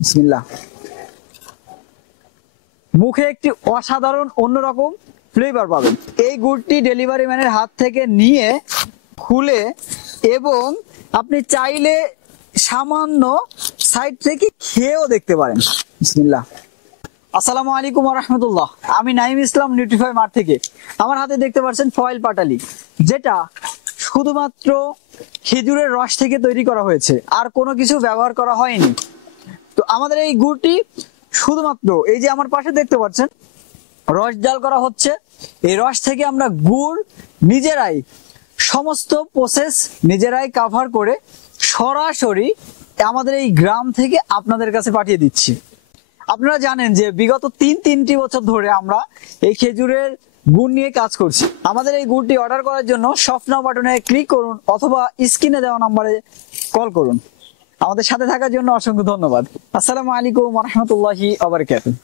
বিসমিল্লাহ। মুখে একটি অসাধারণ অন্যরকম ফ্লেভার পাবেন। এই গুড়টি ডেলিভারি ম্যানের হাত থেকে নিয়ে খুলে এবং আপনি চাইলে সামান্য সাইড থেকে খেয়েও দেখতে পারেন। বিসমিল্লাহ। আসসালামু আলাইকুম ওয়া রাহমাতুল্লাহ। আমি নাইম ইসলাম নিউট্রিফাই মার্ট থেকে। আমার হাতে দেখতে পাচ্ছেন ফয়েল পাটালি, যেটা শুধুমাত্র খেজুরের রস থেকে তৈরি করা হয়েছে, আর কোনো কিছু ব্যবহার করা হয়নি। তো আমাদের এই গুড়টি শুধুমাত্র এই যে আমার পাশে দেখতে পাচ্ছেন রস জাল করা হচ্ছে। এই রস থেকে আমরা গুড় নিজেরাই সমস্ত প্রসেস নিজেরাই কাভার করে সরাসরি আমাদের এই গ্রাম থেকে আপনাদের কাছে পাঠিয়ে দিচ্ছি। আপনারা জানেন যে বিগত তিনটি বছর ধরে আমরা এই খেজুরের গুড় নিয়ে কাজ করছি। আমাদের এই গুড়টি অর্ডার করার জন্য শপ নাও বাটনে ক্লিক করুন অথবা স্ক্রিনে দেওয়া নম্বরে কল করুন। আমাদের সাথে থাকার জন্য অসংখ্য ধন্যবাদ। আসসালামু আলাইকুম ওয়া রাহমাতুল্লাহি ওয়া বারাকাতুহু।